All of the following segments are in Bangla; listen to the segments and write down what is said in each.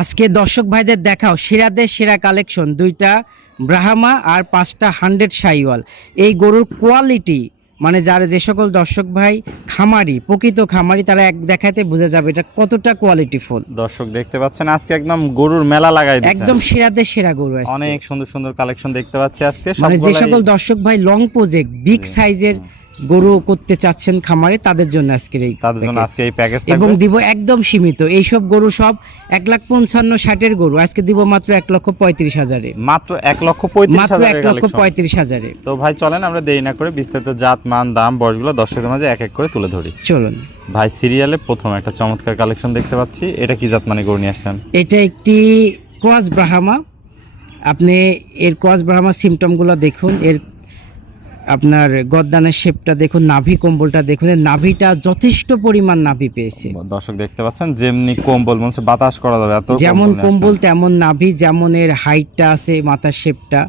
আজকে দর্শক ভাইদের দেখাও সেরাদের সেরা কালেকশন, 2টা ব্রাহ্মা আর 5টা 100 শাইওয়াল। এই গরুর কোয়ালিটি মানে যারা যে সকল দর্শক ভাই খামারি, প্রকৃত খামারি, তারা এক দেখাতে বোঝা যাবে এটা কতটা কোয়ালিটিফুল। দর্শক দেখতে পাচ্ছেন আজকে একদম গরুর মেলা লাগাই দিয়েছেন, একদম সেরাদের সেরা গরু আছে। অনেক সুন্দর সুন্দর কালেকশন দেখতে পাচ্ছি আজকে। মানে যে সকল দর্শক ভাই লং প্রজেক্ট বিগ সাইজের গরু করতে চাচ্ছেন খামারে, তাদের জন্য আজকের এই প্যাকেজ এবং দিব একদম সীমিত। এইসব গরু সব 1,55,60 গরু আজকে দিব মাত্র 1,35,000-এ, মাত্র 1,35,000-এ। তো ভাই চলেন আমরা দেরি না করে বিস্তারিত জাত মান দাম বয়সগুলো দর্শকের মাঝে এক এক করে তুলে ধরি। চলুন ভাই, সিরিয়ালে প্রথম একটা চমৎকার কালেকশন দেখতে পাচ্ছি, এটা কি জাত মানে গরু নিয়ে আসছেন? এটা একটি ক্রস ব্রাহ্মা। আপনি এর ক্রস ব্রাহ্মা সিমটমগুলো দেখুন, এর আপনার গদ্দানের শেপটা দেখুন, নাভি কম্বলটা দেখুন, এর নাভিটা যথেষ্ট পরিমাণ নাভি পেয়েছে। দর্শক দেখতে পাচ্ছেন যেমনি কম্বল মনে হচ্ছে বাতাস করা যাবে এত, যেমন কম্বল তেমন নাভি, যেমন এর হাইটটা আছে, মাথার শেপটা,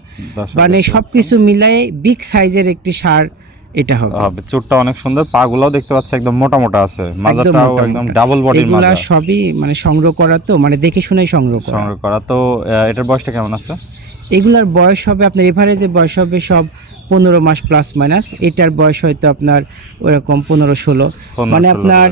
মানে সবকিছু মিলাই বিগ সাইজের একটি ষাঁড় এটা হবে। চুটটা অনেক সুন্দর, পাগুলোও দেখতে পাচ্ছি একদম মোটা মোটা আছে, মাজাটাও একদম ডাবল বডির মাজা। এগুলা সবই মানে সংগ্রহ করা, তো মানে দেখে শুনে সংগ্রহ করা। তো এটার বয়সটা কেমন আছে? এগুলার বয়স হবে আপনার এভারেজে বয়স হবে সব 15 মাস প্লাস মাইনাস। এটার বয়স হয়তো আপনার ওরকম 15-16, মানে আপনার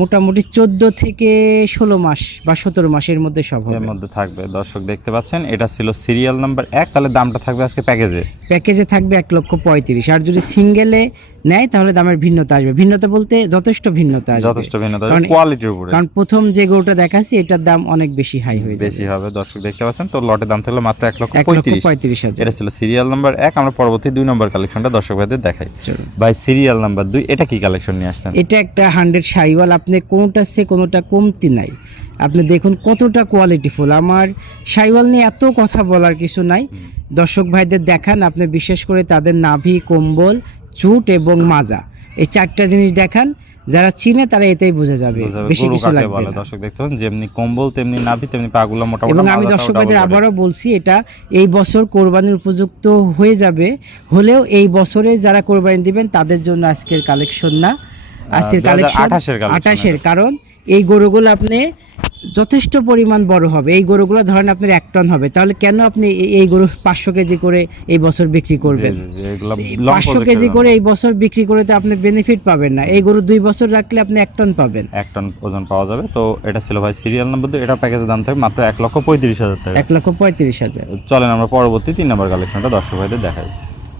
মোটামুটি 14 থেকে 16 মাস বা 17 মাসের মধ্যে সব হবে, এর মধ্যে থাকবে। দর্শক দেখতে পাচ্ছেন এটা ছিল সিরিয়াল নাম্বার 1। তাহলে দামটা থাকবে আজকে প্যাকেজে থাকবে 1,35,000। আর যদি সিঙ্গেলে নেয় তাহলে দামের ভিন্নতা আসবে। ভিন্নতা বলতে যথেষ্ট ভিন্নতা আসবে, কোয়ালিটির উপরে। কারণ প্রথম যে গরুটা দেখাচ্ছি এটার দাম অনেক বেশি হাই হয়ে যাবে, বেশি হবে। দর্শক দেখতে পাচ্ছেন তো লটের দাম থাকলো মাত্র 1,35,000। এটা ছিল সিরিয়াল নাম্বার 1। আমরা পরবর্তী 2 নম্বর কালেকশনটা দর্শক ভাইদের দেখাই। ভাই, সিরিয়াল নাম্বার 2, এটা কি কালেকশন নিয়ে আসছেন? এটা একটা 100 শাইওয়াল। আপনি কোনোটার চেয়ে কোনোটা কমতি নাই। আপনি দেখুন কতটা কোয়ালিটিফুল। আমার শাইওয়াল নিয়ে এত কথা বলার কিছু নাই, দর্শক ভাইদের দেখান। আপনি বিশেষ করে তাদের নাভি, কম্বল, চুট এবং মাজা, এই 4টা জিনিস দেখান। যারা চিনে তারা এটাই বোঝা যাবে, বেশি কিছু লাগবে না। দর্শক দেখতে পাচ্ছেন যেমনি কম্বল তেমনি নাভি তেমনি পাগুলো মোটা মোটা। এবং আমি দর্শক ভাইদের আবারও বলছি, এটা এই বছর কোরবানির উপযুক্ত হয়ে যাবে, হলেও এই বছরে যারা কোরবানি দিবেন তাদের জন্য আজকের কালেকশন না, আজকের কালেকশন 28-এর। কারণ এই গরুগুলো আপনি যথেষ্ট পরিমাণ বড় হবে। এই গরুগুলো ধরেন আপনার 1 টন হবে, তাহলে কেন আপনি এই গরু 500 কেজি করে এই বছর বিক্রি করবেন? 500 কেজি করে এই বছর বিক্রি করে তো আপনি বেনিফিট পাবেন না। এই গরু 2 বছর রাখলে আপনি 1 টন পাবেন, 1 টন ওজন পাওয়া যাবে। তো এটা ছিল ভাই সিরিয়াল নাম্বার 2। এটা প্যাকেজের দাম থাকবে মাত্র 1,35,000 টাকা। 1,35,000। চলেন আমরা পরবর্তী 3 নম্বর কালেকশনটা দর্শক ভাইদের দেখাই।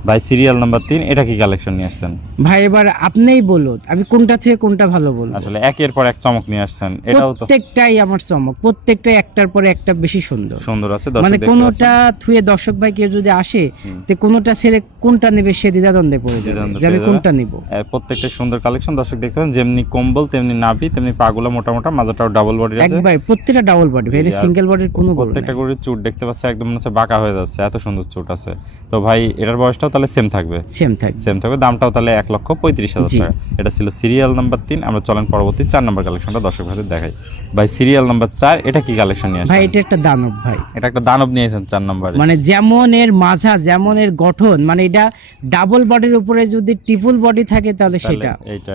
ভাই, সিরিয়াল নাম্বার 3, এটা কি কালেকশন নিয়ে আসছেন? ভাই এবার আপনিই বলুন, আমি কোনটা থেকে কোনটা ভালো বলবো। আসলে একের পর এক চমক নিয়ে আসছেন, এটাও তো প্রত্যেকটাই আমার চমক, প্রত্যেকটাই একটার পরে একটা বেশি সুন্দর আছে। মানে কোনটা থুয়ে দর্শক ভাই কেউ যদি আসে তে কোনটা ছেড়ে কোনটা নেবে সে দ্বিধাদ্বন্দ্বে পড়ে যাবে যে আমি কোনটা নিব। প্রত্যেকটা সুন্দর কালেকশন দর্শক দেখতে পাচ্ছেন, যেমনি কম্বল তেমনি নাভি তেমনি পাগুলো মোটা মোটা, মাজাটাও ডাবল বডি আছে। একবার প্রত্যেকটা ডাবল বডি, ভাই সিঙ্গেল বডির কোনো গরু। প্রত্যেকটা গরুর চুট দেখতে পাচ্ছেন একদম মনে হচ্ছে বাঁকা হয়ে যাচ্ছে, এত সুন্দর চুট আছে। তো ভাই এটার বয়সটাও তাহলে সেম থাকবে? সেম থাকবে। দামটাও তাহলে 1,35,000 টাকা। এটা ছিল সিরিয়াল নাম্বার 3। আমরা চলেন পরবর্তী 4 নম্বর কালেকশনটা দর্শক ভাইদের দেখাই। ভাই, সিরিয়াল নাম্বার 4, এটা কি কালেকশন নিয়ে আসছেন? ভাই এটা একটা দানব। ভাই এটা একটা দানব নিয়েছেন 4 নম্বরে। মানে যেমন এর মাজা, যেমন এর গঠন, মানে এটা ডাবল বডির উপরে যদি ট্রিপল বডি থাকে তাহলে সেটা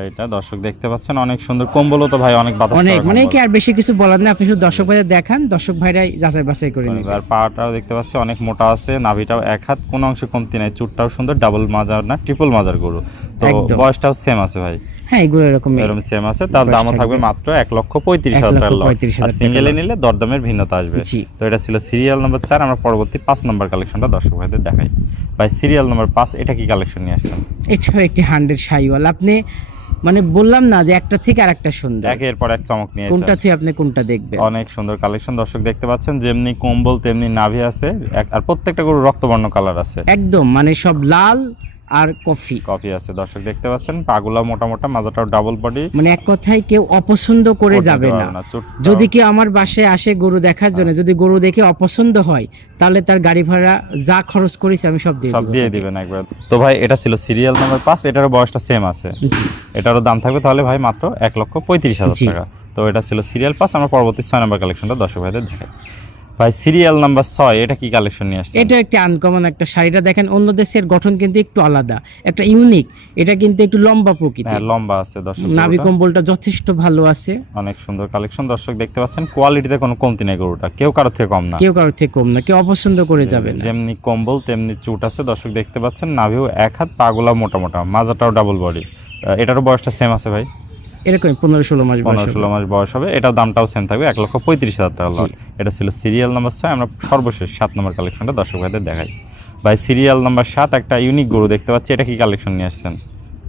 এটা দর্শক দেখতে পাচ্ছেন অনেক সুন্দর। কম্বলও তো ভাই অনেক বাতাস, অনেক মানে কি আর বেশি কিছু বলার নেই। আপনি শুধু দর্শক ভাইদের দেখান, দর্শক ভাইরাই যাচাই বাছাই করে নেবেন। আর পাটাও দেখতে পাচ্ছি অনেক মোটা আছে, নাভিটাও 1 হাত, কোনো অংশে কমতি নাই, চুটটাও সুন্দর, ডাবল মাজার না ট্রিপল মাজার গরু। তো বয়সটাও সেম আছে ভাই? হ্যাঁ, এগুলো এরকম সেম আছে। তার দামও থাকবে মাত্র 1,35,000 টাকা। আর সিঙ্গেলে নিলে দরদামের ভিন্নতা আসবে। তো এটা ছিল সিরিয়াল নাম্বার 4। আমরা পরবর্তী 5 নম্বর কালেকশনটা দর্শক ভাইদের দেখাই। ভাই, সিরিয়াল নাম্বার 5, এটা কি কালেকশন নিয়ে আসছেন? এটাও একটি 100 শাইওয়াল। আপনি মানে বললাম না যে একটা থেকে আরেকটা সুন্দর, একের পর এক চমক নিয়েছেন। কোনটা থেকে আপনি কোনটা দেখবেন? অনেক সুন্দর কালেকশন দর্শক দেখতে পাচ্ছেন, যেমনি কম্বল তেমনি নাভি আছে, আর প্রত্যেকটা গরু রক্তবর্ণ কালার আছে একদম, মানে সব লাল আর কফি আছে। দর্শক দেখতে পাচ্ছেন পাগুলা মোটা মোটা, মাজাটাও ডাবল বডি, মানে এক কথায় কেউ অপছন্দ করে যাবে না। যদি কেউ আমার বাসায় আসে গরু দেখার জন্য, যদি গরু দেখে অপছন্দ হয় তাহলে তার গাড়ি ভাড়া যা খরচ করেছে আমি সব দিয়ে দিবেন একবার। তো ভাই এটা ছিল সিরিয়াল নাম্বার 5। এটারও বয়সটা সেম আছে, এটারও দাম থাকবে তাহলে ভাই মাত্র 1,35,000 টাকা। তো এটা ছিল সিরিয়াল 5। আমরা পরবর্তী 6 নম্বর কালেকশনটা দর্শক ভাইদের দেখাই। ভাই সিরিয়াল নাম্বার 6 এটা কি কালেকশন নিয়ে আসছেন? এটা একটা আনকমন একটা শাড়িটা দেখেন, অন্য দেশের গঠন কিন্তু একটু আলাদা, একটা ইউনিক। এটা কিন্তু একটু লম্বা প্রকৃতি, হ্যাঁ লম্বা আছে দর্শক, নাভি কম্বলটা যথেষ্ট ভালো আছে, অনেক সুন্দর কালেকশন দর্শক দেখতে পাচ্ছেন। কোয়ালিটিতে কোনো কমতি নেই গরুটা, কেউ কারোর থেকে কম না, কেউ কারোর থেকে কম না, কেউ অপছন্দ করে যাবে না। যেমনি কম্বল তেমনি চুট আছে দর্শক দেখতে পাচ্ছেন। নাভিও এক হাত, পাগুলা মোটা মোটা, মাজাটাও ডাবল বডি। এটারও বয়সটা সেম আছে ভাই, এরকম 15-16 মাস, 15-16 মাস বয়স হবে। এটাও দামটাও সেম থাকবে 1,35,000 টাকা লট। এটা ছিল সিরিয়াল নাম্বার 6। আমরা সর্বশেষ 7 নম্বর কালেকশনটা দর্শক ভাইদের দেখাই। ভাই সিরিয়াল নাম্বার 7 একটা ইউনিক গরু দেখতে পাচ্ছি, এটা কি কালেকশন নিয়ে আসছেন?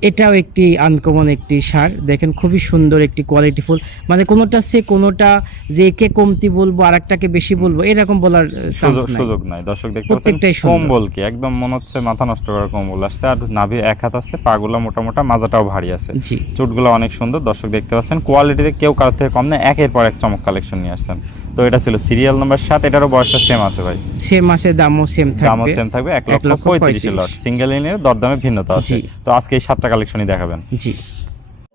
এটাও একটি আনকমন একটি সার, দেখেন খুবই সুন্দর একটি কোয়ালিটিফুল, মানে কোনোটা সে কোনোটা যে একে কমতি বলবো আর একটাকে বেশি বলবো এরকম বলার সুযোগ নাই দর্শক দেখতে পাচ্ছেন। কম্বল কি একদম মনে হচ্ছে মাথা নষ্ট করার কম্বল আসছে, আর নাভি এক হাত আছে, পাগুলা মোটা মোটা, মাজাটাও ভারী আছে, চুটগুলো অনেক সুন্দর দর্শক দেখতে পাচ্ছেন। কোয়ালিটিতে কেউ কারোর থেকে কম না, একের পর এক চমক কালেকশন নিয়ে আসছেন। তো এটা ছিল সিরিয়াল নাম্বার 7। এটারও বয়সটা সেম আছে ভাই, সেম আছে, দামও সেম থাকবে, 1,35,000 লট। সিঙ্গেল লাইনের দরদামে ভিন্নতা আছে। তো আজকে এই 7টা কালেকশনই দেখাবেন। জি,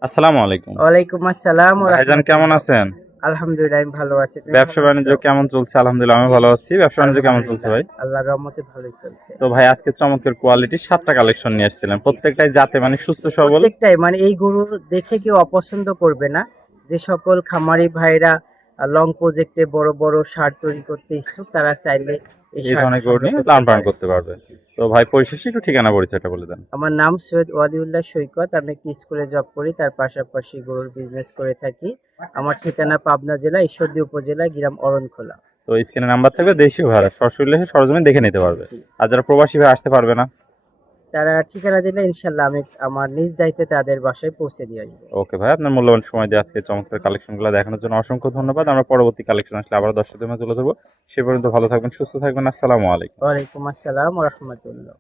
আসসালামু আলাইকুম। ওয়ালাইকুম আসসালাম। ভাইজান কেমন আছেন? আলহামদুলিল্লাহ আমি ভালো আছি। ব্যবসা বাণিজ্য কেমন চলছে? আলহামদুলিল্লাহ আমি ভালো আছি। ব্যবসা বাণিজ্য কেমন চলছে ভাই? আল্লাহর রহমতে ভালোই চলছে। তো ভাই আজকে চমকের কোয়ালিটি 7টা কালেকশন নিয়ে আসছিলেন, প্রত্যেকটাই জাতে মানে সুস্থ সবল, প্রত্যেকটাই মানে এই গরু দেখে কেউ অপছন্দ করবে না। যে সকল খামারি ভাইরা লং প্রজেক্টে বড় বড় সার তৈরি করতে ইচ্ছুক, তারা চাইলে এই ধরনের গরু নিয়ে লালন পালন করতে পারবে। তো ভাই পরিশেষে একটু ঠিকানা পরিচয়টা বলে দেন। আমার নাম সৈয়দ ওয়ালিউল্লাহ সৈকত, আমি একটি স্কুলে জব করি, তার পাশাপাশি গরুর বিজনেস করে থাকি। আমার ঠিকানা পাবনা জেলা ঈশ্বরদী উপজেলা, গ্রাম অরণখোলা। তো স্ক্রিনে নাম্বার থাকবে, দেশীয় ভাড়া সরাসরি সরজমিন দেখে নিতে পারবে। আর যারা প্রবাসী ভাই আসতে পারবে না, তারা ঠিকানা দিলে ইনশাল্লাহ আমি আমার নিজ দায়িত্বে তাদের বাসায় পৌঁছে দিয়ে আসবো। ওকে ভাই, আপনার মূল্যবান সময় দিয়ে আজকে চমৎকার কালেকশনগুলো দেখানোর জন্য অসংখ্য ধন্যবাদ। আমরা পরবর্তী কালেকশন আসলে আবার দর্শকদের মাঝে তুলে ধরবো। সে পর্যন্ত ভালো থাকবেন, সুস্থ থাকবেন। আসসালামু আলাইকুম। ওয়ালাইকুম আসসালাম ওয়া রাহমাতুল্লাহ।